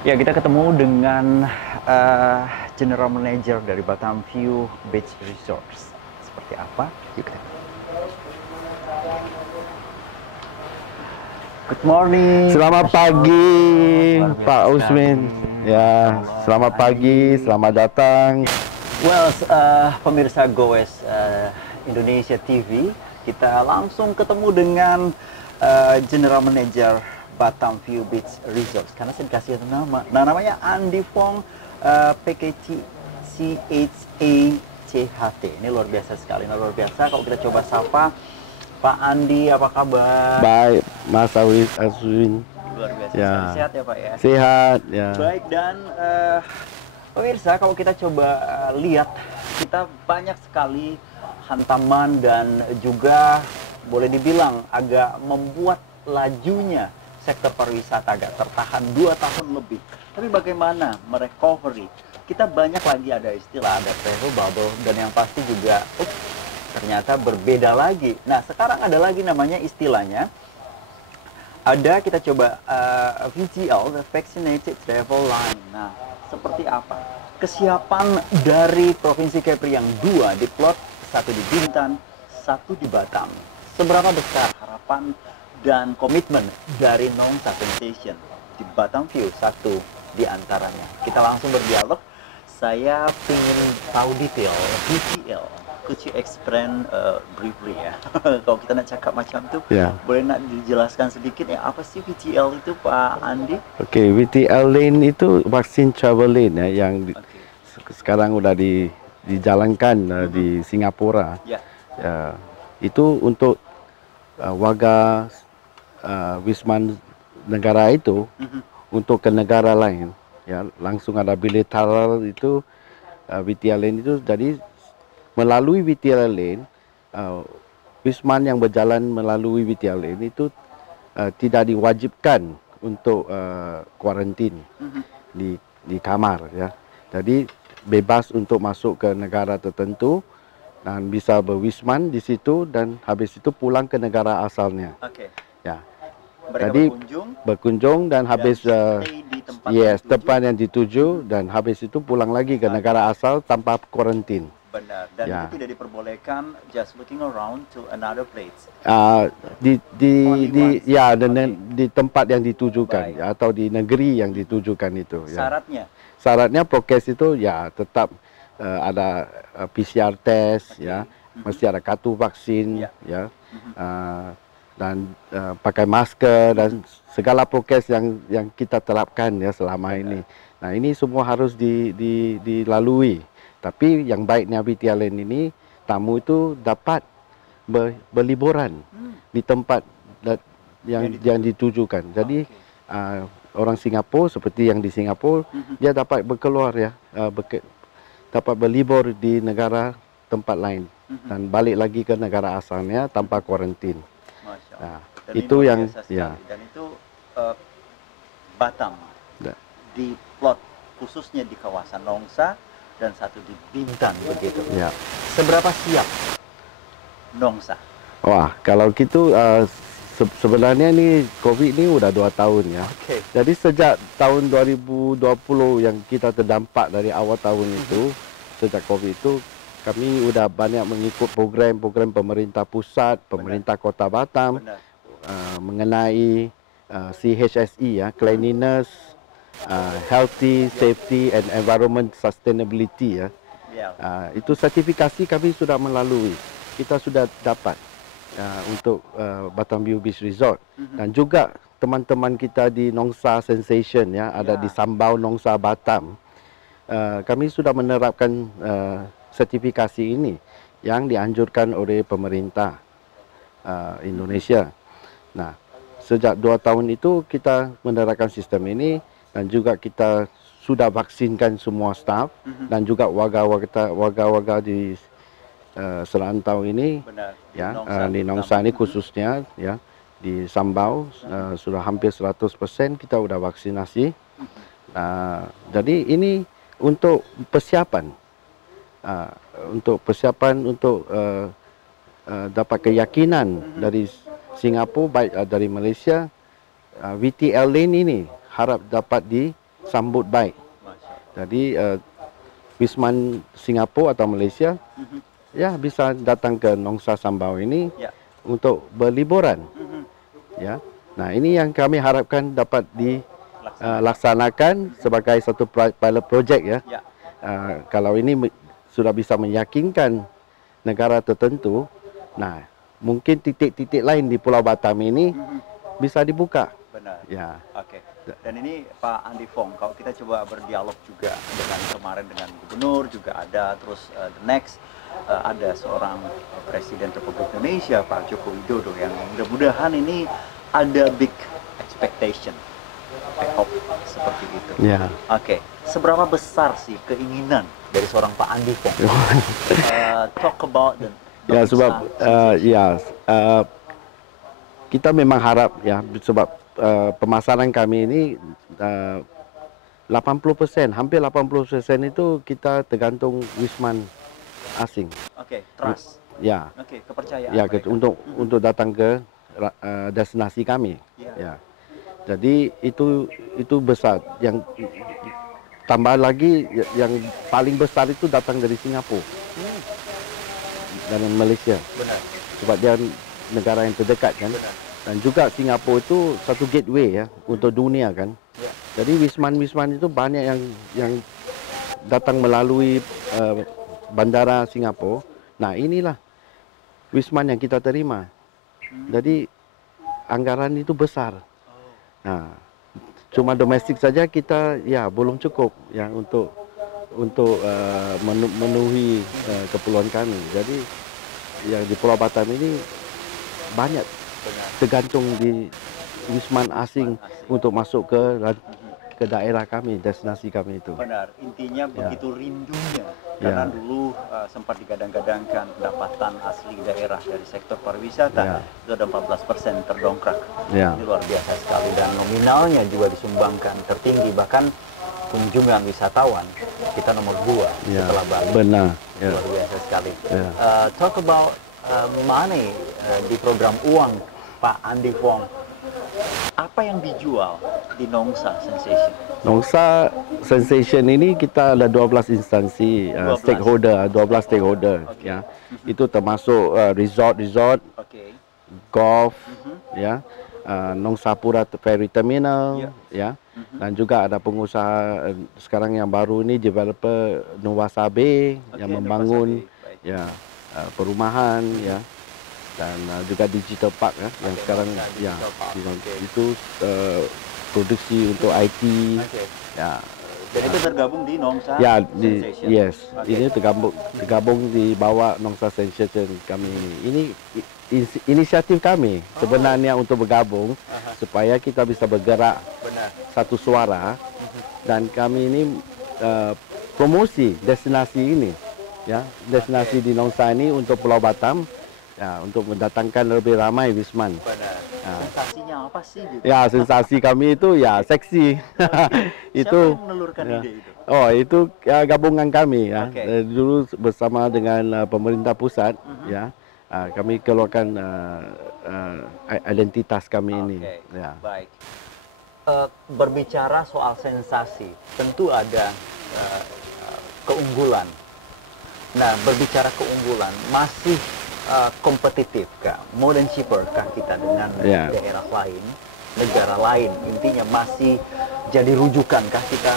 Ya, kita ketemu dengan General Manager dari Batam View Beach Resorts. Seperti apa? Yuk kita. Good morning. Selamat Masya pagi, Allah, luar Pak biasa Usmin. sekali. Masya Ya, Allah, selamat Pak pagi, Andi. selamat datang. Well, pemirsa Goes Indonesia TV, kita langsung ketemu dengan General Manager Batam View Beach Resorts. Karena saya dikasih nama. Nah, namanya Andi Fong, PKT CHT. Ini luar biasa sekali. Nah, luar biasa. Kalau kita coba sapa, Pak Andi, apa kabar? Baik, Mas Usmin. Luar biasa sekali. Ya, Sehat ya, Pak ya? sehat. Ya, Baik, dan pemirsa, kalau kita coba lihat, kita banyak sekali hantaman dan juga boleh dibilang agak membuat lajunya sektor pariwisata agak tertahan 2 tahun lebih. Tapi bagaimana merecovery? Kita banyak lagi ada istilah, ada travel bubble, dan yang pasti juga ternyata berbeda lagi. Nah, sekarang ada lagi namanya istilahnya, ada kita coba VTL, the Vaccinated Travel Line. Nah, seperti apa kesiapan dari Provinsi Kepri yang dua di plot, satu di Bintan, satu di Batam? Seberapa besar harapan dan komitmen dari Nongsa Sensation di Batam View, satu di antaranya? Kita langsung berdialog. Saya ingin tahu detail VTL. Could you explain briefly ya? Kalau kita nak cakap macam tu, ya. boleh nak dijelaskan sedikit ya apa sih VTL itu, Pak Andi? Oke, VTL Lane itu vaksin travel lane ya, yang Oke. sekarang udah dijalankan di Singapura. Ya. Ya, itu untuk warga Wisman negara itu untuk ke negara lain. Ya, langsung ada bilateral itu VTL Lane itu. Jadi melalui VTL Lane, Wisman yang berjalan melalui VTL Lane itu tidak diwajibkan untuk kuarantin di kamar ya. Jadi bebas untuk masuk ke negara tertentu dan bisa berwisman di situ dan habis itu pulang ke negara asalnya. Oke. Ya. Mereka Jadi berkunjung dan habis stay di tempat yang yes, dituju. tempat yang dituju dan habis itu pulang lagi ke negara asal tanpa kuarantin. Benar. Dan Ya. itu tidak diperbolehkan just looking around to another place. Di once. ya Oke. di tempat yang ditujukan Baik. atau di negeri yang ditujukan itu ya. Syaratnya. Syaratnya prokes itu ya tetap ada PCR test ya, mesti ada kartu vaksin ya. Dan pakai masker dan segala prokes yang kita terapkan ya selama ini. Nah, ini semua harus dilalui. Tapi yang baiknya VTLN ini, tamu itu dapat berliburan di tempat yang ditujukan. Jadi orang Singapura seperti yang di Singapura, dia dapat berkeluar ya, dapat berlibur di negara tempat lain dan balik lagi ke negara asalnya tanpa kuarantin. Masya Allah. Nah, Dan itu ini luar yang biasa sekali. ya. Dan itu Batam Da- di plot khususnya di kawasan Nongsa dan satu di Bintan begitu. Ya. Seberapa siap Nongsa? Wah, kalau gitu sebenarnya ini COVID ini udah 2 tahun ya. Oke. Jadi sejak tahun 2020 yang kita terdampak dari awal tahun itu, sejak COVID itu kami udah banyak mengikut program-program pemerintah pusat, pemerintah Kota Batam mengenai CHSE ya, cleanliness, healthy, safety and environment sustainability ya. Itu sertifikasi kami sudah melalui. Kita sudah dapat untuk Batam View Beach Resort dan juga teman-teman kita di Nongsa Sensation ya, ada di Sambau Nongsa Batam. Kami sudah menerapkan sertifikasi ini yang dianjurkan oleh pemerintah Indonesia. Nah, sejak 2 tahun itu kita menerapkan sistem ini dan juga kita sudah vaksinkan semua staf dan juga warga-warga di serantau ini. Benar. Ya, di Nongsa ini khususnya ya, di Sambau sudah hampir 100% kita sudah vaksinasi. Jadi ini untuk persiapan untuk dapat keyakinan dari Singapura baik dari Malaysia, VTL Lane ini harap dapat sambut baik. Jadi Wisman Singapura atau Malaysia ya bisa datang ke Nongsa Sambau ini untuk berliburan. Ya. Nah, ini yang kami harapkan dapat dilaksanakan sebagai satu pilot project ya. Kalau ini sudah bisa meyakinkan negara tertentu, nah mungkin titik-titik lain di Pulau Batam ini bisa dibuka. Benar. Ya. Oke. Dan ini Pak Andi Fong, kalau kita coba berdialog juga dengan kemarin dengan gubernur juga ada, terus the next ada seorang Presiden Republik Indonesia Pak Joko Widodo yang mudah-mudahan ini ada big expectation, I hope seperti itu. Ya. Oke. Seberapa besar sih keinginan dari seorang Pak Andi Fong? Talk about the Ya, sebab kita memang harap ya, sebab pemasaran kami ini 80%, hampir 80% itu kita tergantung wisman asing. Oke, trust. Ya. Oke, kepercayaan. Ya, mereka. untuk datang ke destinasi kami. Ya. Jadi itu besar. Yang tambah lagi yang paling besar itu datang dari Singapura dan Malaysia. Benar. Sebab dia negara yang terdekat kan. Benar. Dan juga Singapura itu satu gateway ya untuk dunia kan. Ya. Jadi wisman itu banyak yang datang melalui bandara Singapura. Nah, inilah wisman yang kita terima. Jadi anggaran itu besar. Nah, cuma domestik saja kita ya belum cukup ya untuk memenuhi keperluan kami. Jadi yang di Pulau Batam ini banyak tergantung di wisman asing untuk masuk ke daerah kami, destinasi kami itu. Benar, intinya begitu rindunya. Karena dulu sempat digadang-gadangkan pendapatan asli daerah dari sektor pariwisata itu ada 14% terdongkrak. Ini luar biasa sekali dan nominalnya juga disumbangkan tertinggi, bahkan kunjungan wisatawan kita nomor 2 setelah Bali. Benar. Luar biasa sekali. Talk about money di program uang Pak Andi Fong. Apa yang dijual di Nongsa Sensation? Nongsa Sensation ini kita ada 12 instansi stakeholder, 12 stakeholder ya. Itu termasuk resort, golf ya, Nongsapura Ferry Terminal ya. Dan juga ada pengusaha sekarang yang baru ini developer Nuwasabe yang membangun perumahan ya. Dan juga Digital Park ya, yang sekarang ya itu produksi untuk IT ya. Dan itu tergabung di Nongsa Sensation. Yes, ini tergabung di bawah Nongsa Sensation kami. Ini inisiatif kami sebenarnya untuk bergabung supaya kita bisa bergerak satu suara dan kami ini promosi destinasi ini ya, destinasi di Nongsa ini untuk Pulau Batam. Ya, untuk mendatangkan lebih ramai wisman. Sensasinya apa sih? Gitu? Ya, sensasi kami itu ya seksi. Itu. Siapa yang menelurkan ide itu? Oh, itu gabungan kami ya. Dulu bersama dengan pemerintah pusat ya. Kami keluarkan identitas kami ini. Ya. Baik. Berbicara soal sensasi, tentu ada keunggulan. Nah, berbicara keunggulan masih kompetitif kah? More than cheaper kah kita dengan daerah lain, negara lain? Intinya masih jadi rujukan kah kita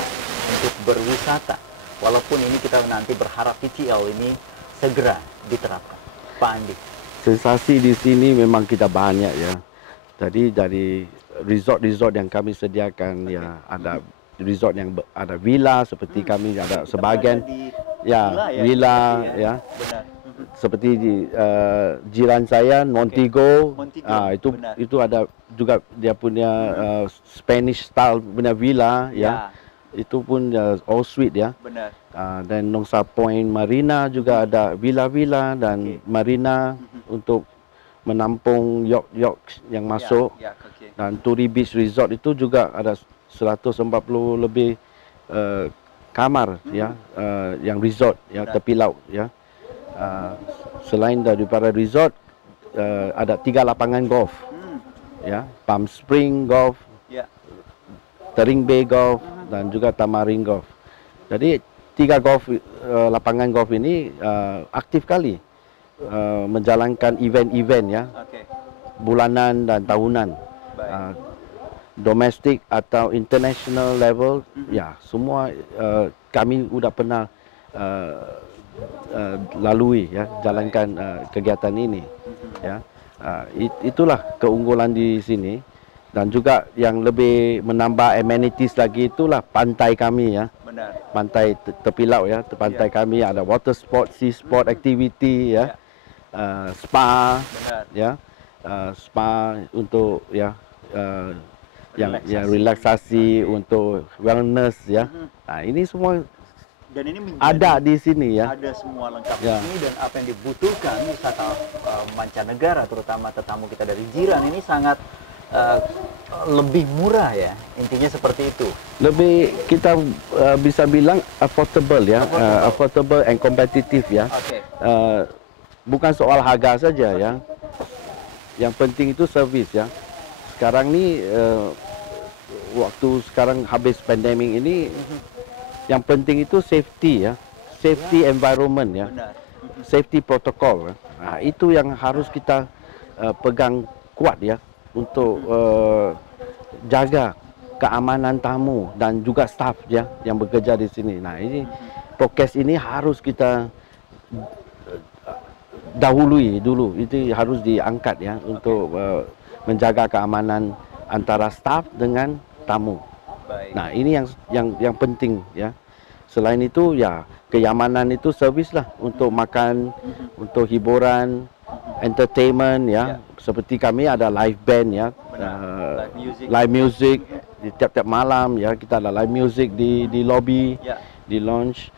untuk berwisata? Walaupun ini kita nanti berharap PTL ini segera diterapkan. Pak Andi. Sensasi di sini memang kita banyak ya. Jadi dari resort yang kami sediakan ya, ada resort yang ada villa seperti kami ada sebagian villa ya. Benar. Seperti di jiran saya Montego, itu ada juga dia punya Spanish style punya villa ya. Itu pun all suite ya. Benar. Dan Nongsa Point Marina juga ada villa-villa dan marina untuk menampung yacht yang masuk. Dan Turi Beach Resort itu juga ada 140 lebih kamar ya, yang resort ya, tepi laut ya. Selain daripada resort ada 3 lapangan golf ya, Palm Spring Golf Tering Bay Golf dan juga Tamarin Golf. Jadi 3 lapangan golf ini aktif kali menjalankan event-event ya, bulanan dan tahunan. Domestik atau international level, ya semua kami sudah pernah lalui ya, jalankan kegiatan ini ya. Itulah keunggulan di sini, dan juga yang lebih menambah amenities lagi itulah pantai kami ya. Benar. Pantai tepi laut ya, pantai kami ada water sport, sea sport activity ya. Spa. Benar. Ya. Spa untuk ya yang relaksasi untuk wellness ya. Nah, ini semua dan ini ada di sini ya. Ada semua lengkap di sini, dan apa yang dibutuhkan wisata mancanegara, terutama tetamu kita dari jiran, ini sangat lebih murah ya. Intinya seperti itu. Lebih kita bisa bilang affordable ya, affordable and competitive ya. Bukan soal harga saja ya. Yang penting itu service ya. Sekarang ni waktu sekarang habis pandemik ini, yang penting itu safety ya, safety environment ya, safety protocol ya. Nah, itu yang harus kita pegang kuat ya, untuk jaga keamanan tamu dan juga staff ya yang bekerja di sini. Nah, ini prokes ini harus kita dahului dulu, itu harus diangkat ya, untuk menjaga keamanan antara staff dengan tamu. Nah, ini yang penting ya. Selain itu ya, kenyamanan itu servis lah, untuk makan, untuk hiburan, entertainment ya. Seperti kami ada live band ya, live music di tiap-tiap malam ya. Kita ada live music di lobby, di lounge,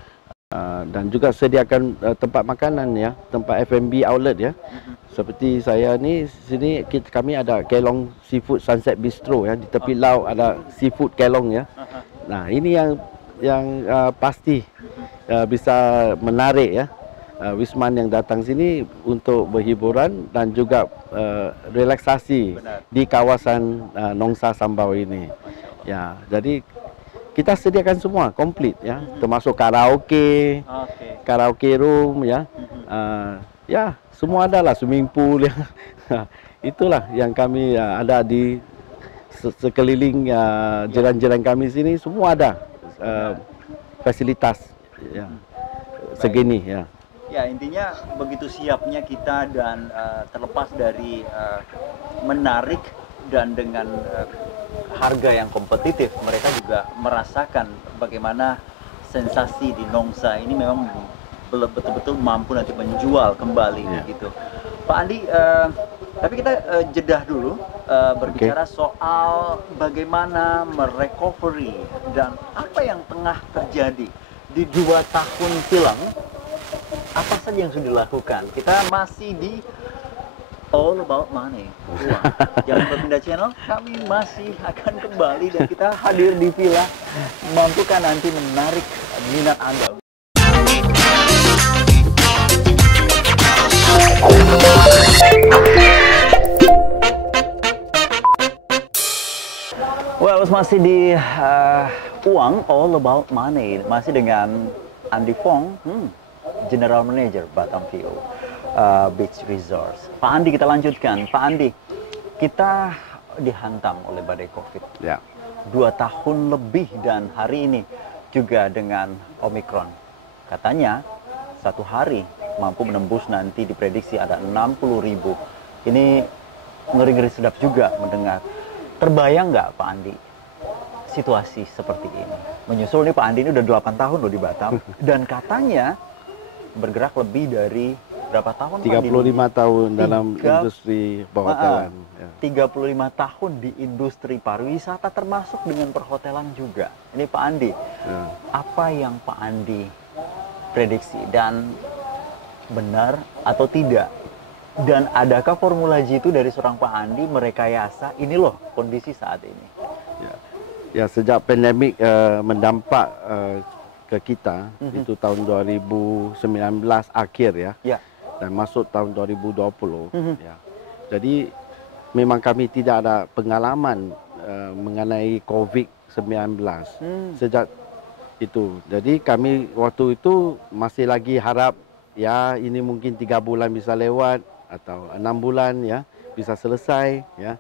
dan juga sediakan tempat makanan ya, tempat F&B outlet ya. Seperti saya ni, sini kami ada Kelong Seafood Sunset Bistro ya, di tepi laut ada seafood kelong ya. Nah, ini yang pasti bisa menarik ya wisman yang datang sini untuk berhiburan dan juga relaksasi di kawasan Nongsa Sambau ini. Ya, jadi kita sediakan semua komplit ya, termasuk karaoke, karaoke room ya. Ya, semua ada lah, swimming pool ya. Itulah yang kami ada di sekeliling jiran-jiran kami sini, semua ada fasilitas ya, segini ya. Ya, intinya begitu siapnya kita, dan terlepas dari menarik dan dengan harga yang kompetitif, mereka juga merasakan bagaimana sensasi di Nongsa ini memang betul-betul mampu nanti menjual kembali gitu. Pak Andi, tapi kita jedah dulu berbicara soal bagaimana merecovery dan apa yang tengah terjadi di 2 tahun silam. Apa saja yang sudah dilakukan? Kita masih di All About Money. Jangan berpindah channel, kami masih akan kembali dan kita hadir di villa. Mampukah nanti menarik minat Anda? Well, masih di uang All About Money, masih dengan Andi Fong, General Manager Batam View Beach Resorts. Pak Andi, kita lanjutkan. Pak Andi, kita dihantam oleh badai COVID. Ya. 2 tahun lebih, dan hari ini juga dengan Omicron. Katanya 1 hari mampu menembus, nanti diprediksi ada 60.000. Ini ngeri-ngeri sedap juga mendengar. Terbayang nggak Pak Andi situasi seperti ini? Menyusul nih Pak Andi ini udah 8 tahun loh di Batam, dan katanya bergerak lebih dari berapa tahun? 35 tahun dalam industri perhotelan. 35 tahun di industri pariwisata, termasuk dengan perhotelan juga. Ini Pak Andi, apa yang Pak Andi prediksi, dan benar atau tidak? Dan adakah formula jitu dari seorang Pak Andi merekayasa ini loh kondisi saat ini? Ya, sejak pandemik mendampak ke kita, itu tahun 2019 akhir ya, dan masuk tahun 2020 ya. Jadi memang kami tidak ada pengalaman mengenai COVID Sejak itu. Jadi kami waktu itu masih lagi harap ya ini mungkin 3 bulan bisa lewat atau 6 bulan ya bisa selesai ya.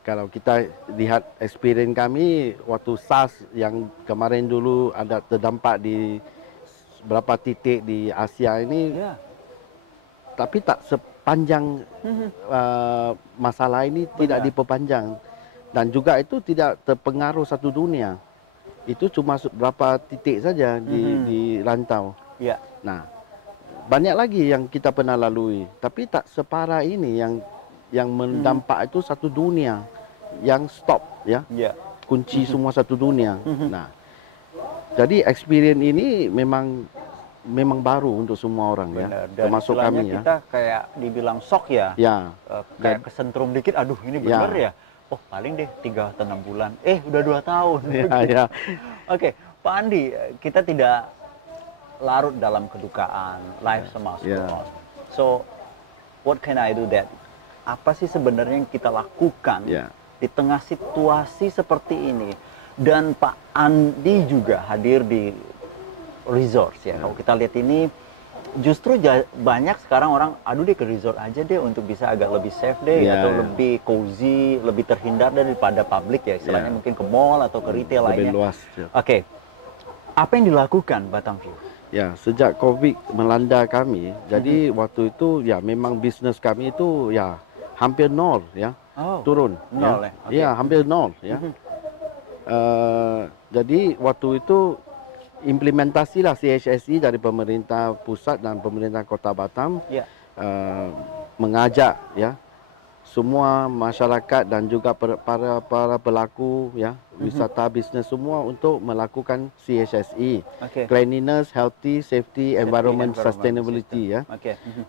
Kalau kita lihat experience kami waktu SARS yang kemarin dulu ada terdampak di beberapa titik di Asia ini, tapi tak sepanjang masalah ini tidak diperpanjang dan juga itu tidak terpengaruh satu dunia. Itu cuma beberapa titik saja di rantau. Nah, banyak lagi yang kita pernah lalui, tapi tak separah ini yang mendampak itu satu dunia yang stop ya. Kunci semua satu dunia. Nah, jadi experience ini memang baru untuk semua orang. Benar. Ya, termasuk kami ya. Kita kayak dibilang shock ya. Kayak kesentrum dikit, aduh ini benar ya. Oh paling deh 3 atau 6 bulan. Udah 2 tahun. Oke, Pak Andi, kita tidak larut dalam kedukaan, life must go on. So, what can I do that? Apa sih sebenarnya yang kita lakukan di tengah situasi seperti ini? Dan Pak Andi juga hadir di resort ya. Kalau kita lihat ini, justru banyak sekarang orang, aduh deh ke resort aja deh untuk bisa agak lebih safe deh, atau lebih cozy, lebih terhindar daripada publik ya. Istilahnya mungkin ke mall atau ke retail lebih lainnya. Luas. Oke, apa yang dilakukan Batam View? Ya, sejak COVID melanda kami, jadi waktu itu ya memang bisnis kami itu ya hampir nol ya, turun. Nol ya, hampir nol ya. Jadi waktu itu implementasilah CHSE dari pemerintah pusat dan pemerintah Kota Batam mengajak ya semua masyarakat dan juga para pelaku ya wisata bisnes semua untuk melakukan CHSE, cleanliness, healthy, safety, environment, sustainability ya.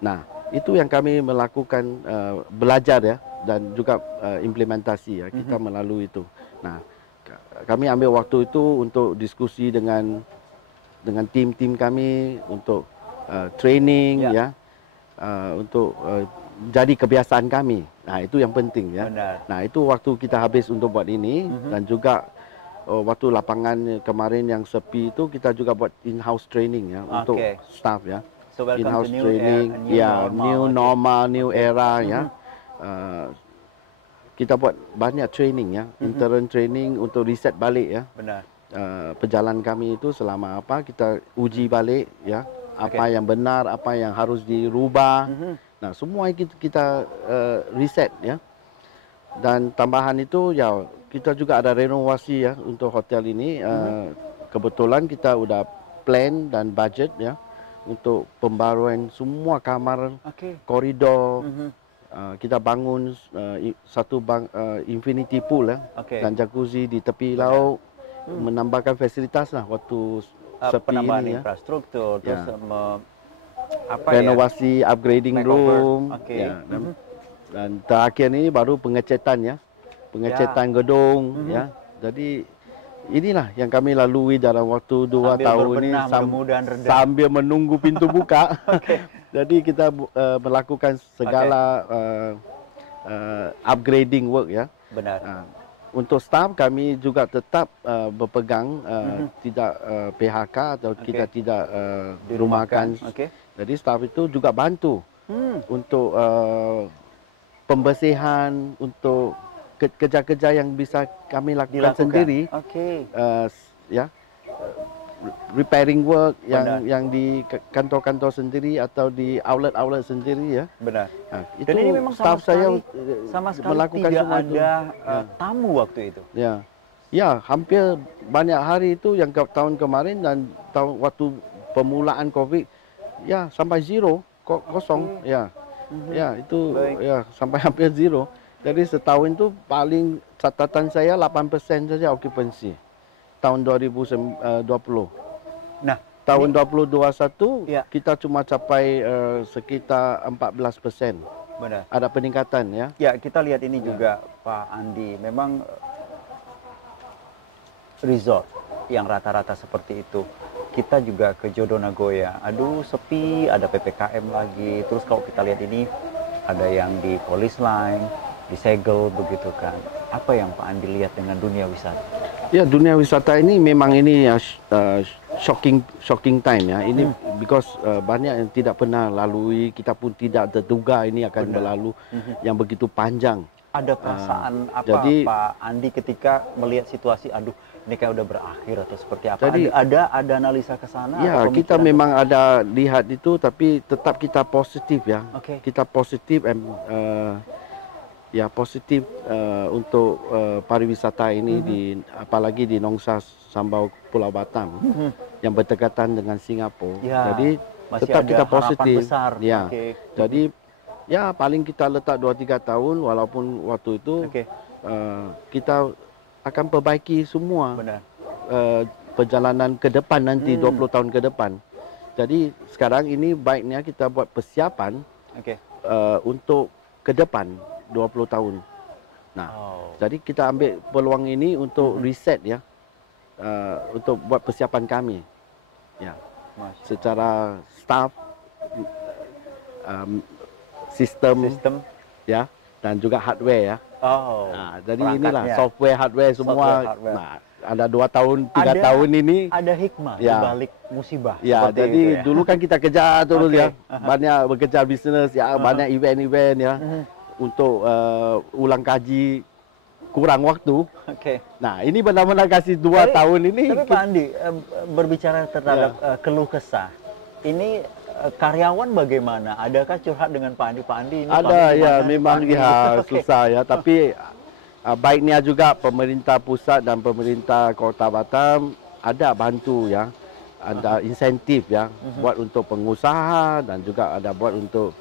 Nah, itu yang kami melakukan belajar ya dan juga implementasi ya kita melalui itu. Nah, kami ambil waktu itu untuk diskusi dengan tim-tim kami untuk training ya, untuk jadi kebiasaan kami. Nah, itu yang penting ya. Nah, itu waktu kita habis untuk buat ini dan juga waktu lapangan kemarin yang sepi itu kita juga buat in-house training ya untuk staff ya. So in-house training, new normal, new era ya. Kita buat banyak training ya, interim training untuk reset balik ya. Perjalanan kami itu selama apa kita uji balik ya, apa yang benar, apa yang harus dirubah. Nah, semua kita reset ya. Dan tambahan itu ya kita juga ada renovasi ya untuk hotel ini. Kebetulan kita udah plan dan budget ya untuk pembaruan semua kamar, koridor. Kita bangun satu infinity pool ya, dan jacuzzi di tepi laut, menambahkan fasilitas lah waktu sepi penambahan ini ya. Infrastruktur, terus renovasi, upgrading room, dan terakhir ini baru pengecetan ya, pengecetan gedung ya. Jadi inilah yang kami lalui dalam waktu 2 tahun ini sambil menunggu pintu buka. Jadi kita melakukan segala upgrading work ya. Untuk staff kami juga tetap berpegang tidak PHK atau kita tidak dirumahkan. Jadi staff itu juga bantu untuk pembersihan, untuk kerja-kerja yang bisa kami lakukan sendiri. Ya, repairing work yang di kantor-kantor sendiri atau di outlet-outlet sendiri ya. Nah, itu dan ini memang staff saya sama sekali melakukan tidak semua ada tamu waktu itu. Ya, hampir banyak hari itu yang tahun kemarin dan tahun waktu pemulaan COVID ya sampai zero, kosong ya. Ya, itu ya sampai hampir zero. Jadi setahun itu paling catatan saya 8% saja occupancy. Tahun 2020. Nah, tahun 2021 kita cuma capai sekitar 14%. Ada peningkatan ya. Ya, kita lihat ini juga Pak Andi. Memang resort yang rata-rata seperti itu. Kita juga ke Jodo Nagoya. Aduh, sepi, ada PPKM lagi. Terus kalau kita lihat ini ada yang di police line, disegel begitu kan. Apa yang Pak Andi lihat dengan dunia wisata? Ya, dunia wisata ini memang ini ya shocking time ya. Ini because banyak yang tidak pernah lalui, kita pun tidak terduga ini akan berlalu yang begitu panjang. Ada perasaan apa jadi- Pak Andi ketika melihat situasi, aduh ini kayak udah berakhir atau seperti apa? Jadi- ada analisa ke sana? Ya, atau kita pemikiran? memang ada lihat itu, tapi tetap kita positif ya. Oke. Kita positif ya positif untuk pariwisata ini apalagi di Nongsa Sambau Pulau Batam yang berdekatan dengan Singapura. Ya, Jadi masih tetap ada kita harapan positif. besar. Ya. Oke. Jadi ya paling kita letak 2-3 tahun, walaupun waktu itu Oke. kita akan perbaiki semua Benar. perjalanan ke depan nanti 20 tahun ke depan. Jadi sekarang ini baiknya kita buat persiapan Oke. untuk ke depan 20 tahun. Nah, Oh. jadi kita ambil peluang ini untuk reset ya, untuk buat persiapan kami, ya, Masya. secara staff, sistem, ya, dan juga hardware ya. Oh. Nah, jadi inilah perangkatnya. software, hardware semua. Software, hardware. Nah, ada 2 tahun, 3 Ada- tahun ini. Ada hikmah di Ya. balik musibah. Ya, seperti jadi itu ya. dulu kan kita kejar terus Oke. ya, banyak bekerja bisnes ya, banyak event-event ya, untuk ulang kaji, kurang waktu. Oke. Nah, ini benar-benar kasih 2 Tapi- tahun ini. Tapi Pak Andi, berbicara terhadap keluh kesah, ini karyawan bagaimana? Adakah curhat dengan Pak Andi? Pak Andi ini Ada Pak Andi ya, gimana nih, memang Pak Andi? ya Oke. susah ya, tapi baiknya juga pemerintah pusat dan pemerintah Kota Batam ada bantu ya, ada insentif ya, buat untuk pengusaha dan juga ada buat untuk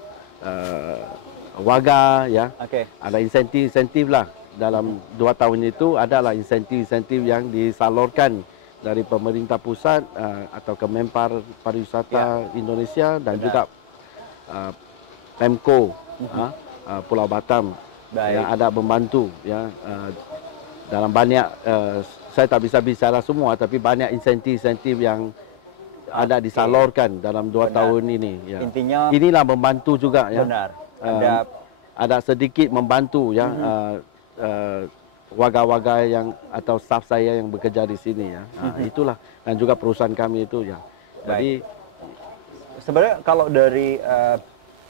warga ya. Oke. Ada insentif lah dalam 2 tahun itu, adalah insentif yang disalurkan dari pemerintah pusat atau Kemenpar Pariwisata Indonesia dan Benar. juga Pemko Pulau Batam Baik. yang ada membantu ya dalam banyak saya tak bisa bicara semua, tapi banyak insentif yang ada disalurkan dalam 2 Benar. tahun ini ya. Intinya Inilah membantu juga ya. benar. Ada sedikit membantu ya warga-warga yang atau staf saya yang bekerja di sini ya. Itulah, dan juga perusahaan kami itu ya. Jadi Sebenarnya kalau dari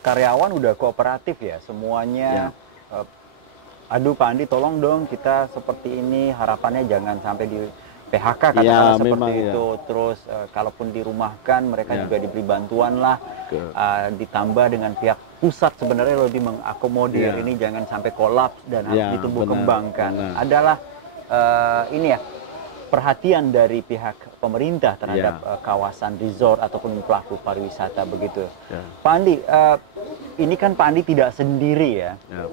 karyawan udah kooperatif ya semuanya. Aduh Pak Andi tolong dong kita seperti ini, harapannya jangan sampai di PHK katakanlah seperti memang, itu. Terus kalaupun dirumahkan mereka Ya. juga diberi bantuan lah. Ditambah dengan pihak pusat sebenarnya lebih mengakomodir Ya. ini jangan sampai kolaps dan harus Ya, ditumbuh benar, kembangkan. benar. Adalah ini ya perhatian dari pihak pemerintah terhadap Ya. kawasan resort ataupun pelaku pariwisata begitu. Ya. Pak Andi, ini kan Pak Andi tidak sendiri ya. ya.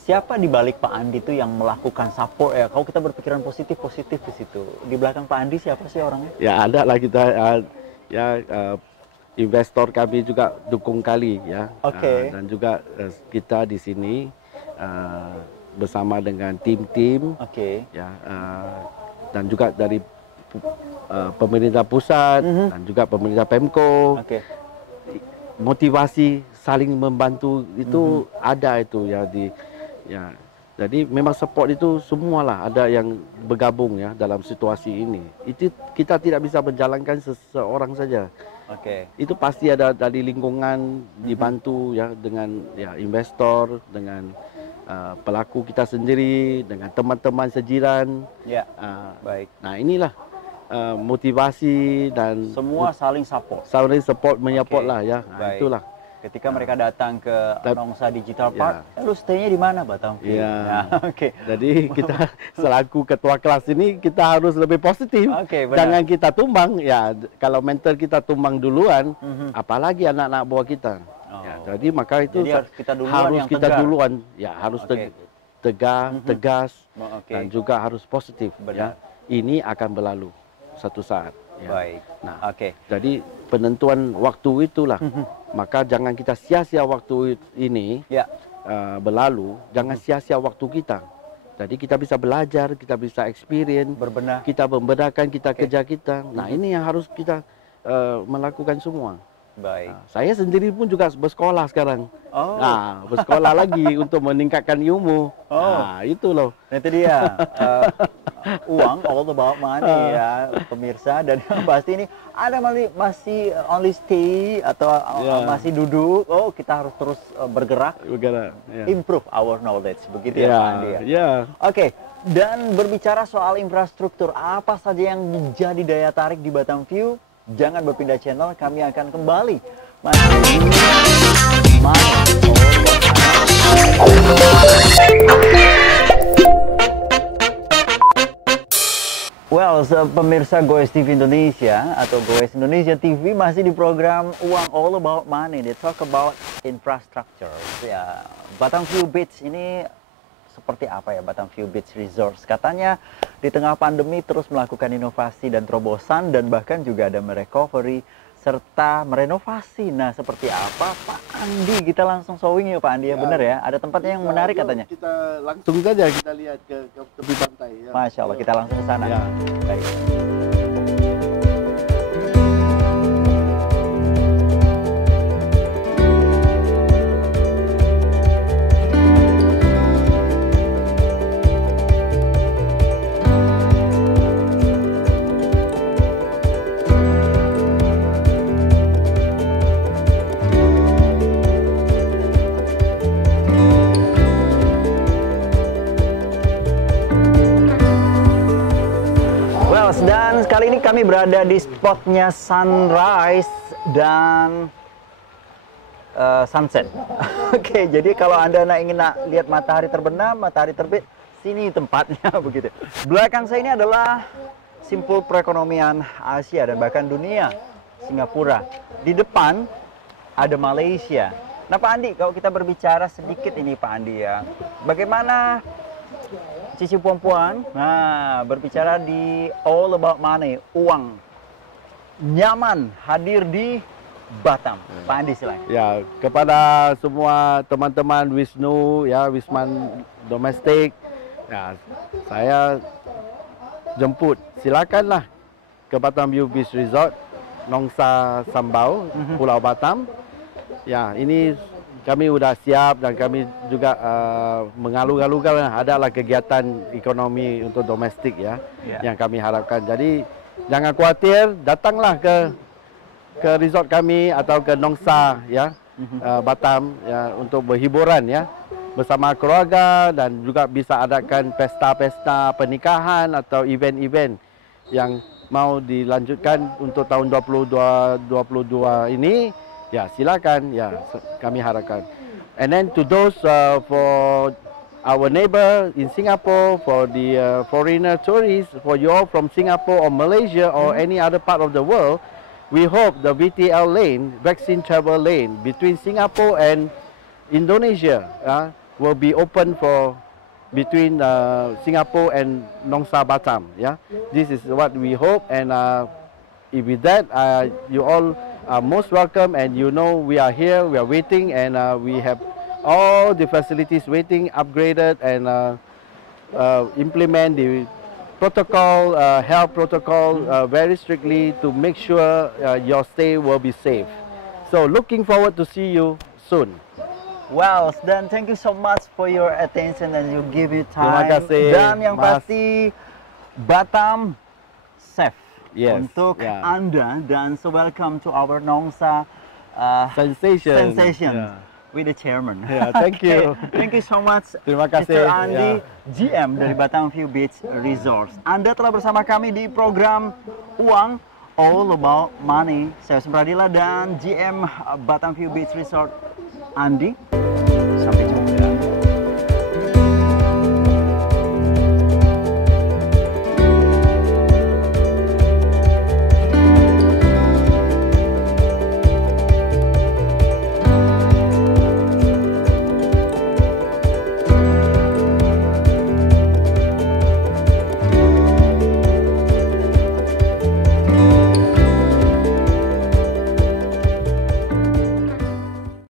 Siapa di balik Pak Andi itu yang melakukan support ya? Kalau kita berpikiran positif di situ. Di belakang Pak Andi siapa sih orangnya? Ya ada lah kita investor kami juga dukung kali ya. Oke. Dan juga kita di sini bersama dengan tim-tim Oke. ya, dan juga dari pemerintah pusat dan juga pemerintah Pemko. Oke. Motivasi saling membantu itu ada itu ya ya. Jadi memang support itu semualah ada yang bergabung ya dalam situasi ini. Itu kita tidak bisa menjalankan seseorang saja. Oke. Itu pasti ada dari lingkungan dibantu ya, dengan ya investor, dengan pelaku kita sendiri, dengan teman-teman sejiran. Ya. Ah, Baik. Nah inilah motivasi dan Semua saling support. saling support menyupport Oke, lah ya. Nah, baik. itulah. Ketika mereka datang ke Nongsa Digital Ya. Park, lu stay-nya di mana, Batam? Ya. Nah, oke. Jadi kita selaku ketua kelas ini kita harus lebih positif. Oke, benar. Jangan kita tumbang ya. Kalau mental kita tumbang duluan, apalagi anak-anak buah kita. Oh. Ya, jadi maka itu Jadi harus kita duluan harus yang kita tegar. duluan. Ya, harus Oke. tegas Oke. dan juga harus positif. Benar. Ya. Ini akan berlalu satu saat. Ya. Baik. Nah, Oke. jadi penentuan waktu itulah. Maka jangan kita sia-sia waktu ini Ya. berlalu, jangan sia-sia waktu kita. Jadi kita bisa belajar, kita bisa experience, Berbenah. kita membedakan kita kerja kita. Nah ini yang harus kita melakukan semua. Baik. Nah, saya sendiri pun juga bersekolah sekarang. Oh. Nah, bersekolah lagi untuk meningkatkan ilmu. Oh. Nah, itu loh. Nah, itu dia. uang, all about money ya pemirsa. Dan yang pasti ini ada masih only stay atau masih duduk. Oh, kita harus terus bergerak, improve our knowledge, begitu ya Pak Andi ya. Oke, dan berbicara soal infrastruktur, apa saja yang menjadi daya tarik di Batam View? Jangan berpindah channel, kami akan kembali masih Well, pemirsa Goes TV Indonesia atau Goes Indonesia TV masih di program Uang All About Money. They talk about infrastructure. Ya, Batam View Beach ini seperti apa ya Batam View Beach Resorts? Katanya di tengah pandemi terus melakukan inovasi dan terobosan dan bahkan juga ada merecovery serta merenovasi. Nah, seperti apa Pak Andi? Kita langsung showing ya Pak Andi ya, benar ya? Ada tempatnya yang menarik katanya. Kita langsung saja kita lihat ke tepi pantai. Ya. Masya Allah, kita langsung ke sana. Ya. Baik. Dan kali ini kami berada di spotnya sunrise dan sunset. Oke, jadi kalau Anda ingin lihat matahari terbenam, matahari terbit, sini tempatnya begitu. Belakang saya ini adalah simpul perekonomian Asia dan bahkan dunia, Singapura. Di depan ada Malaysia. Nah Pak Andi, kalau kita berbicara sedikit ini Pak Andi ya, bagaimana Cici puan-puan, nah berbicara di all about money, uang, nyaman hadir di Batam. Pak Andi silahkan. Ya, kepada semua teman-teman Wisnu, ya Wisman domestik, ya saya jemput. Silakanlah ke Batam View Beach Resort, Nongsa Sambau, Pulau Batam. Ya, ini kami sudah siap dan kami juga mengalu-alukan adalah kegiatan ekonomi untuk domestik ya yang kami harapkan. Jadi jangan khawatir, datanglah ke resort kami atau ke Nongsa ya Batam ya untuk berhiburan ya bersama keluarga dan juga bisa adakan pesta-pesta pernikahan atau event-event yang mau dilanjutkan untuk tahun 2022 ini. Ya, silakan. Ya, kami harapkan. And then to those for our neighbor in Singapore, for the foreigner tourists, for you all from Singapore or Malaysia or any other part of the world, we hope the VTL lane, vaccine travel lane between Singapore and Indonesia will be open for between Singapore and Nongsa Batam. Yeah, this is what we hope, and with that, you all are most welcome, and you know we are here, we are waiting, and we have all the facilities waiting, upgraded, and implement the protocol, health protocol very strictly to make sure your stay will be safe. So looking forward to see you soon. Well, dan thank you so much for your attention and you give you time. Terima kasih. Dan yang pasti Batam safe. Yes, untuk Anda, dan so welcome to our Nongsa Sensation with the chairman. Yeah, thank you. Thank you so much, terima kasih, Mr. Andi, GM dari Batam View Beach Resorts. Anda telah bersama kami di program Uang All About Money. Saya Semradila dan GM Batam View Beach Resort, Andi.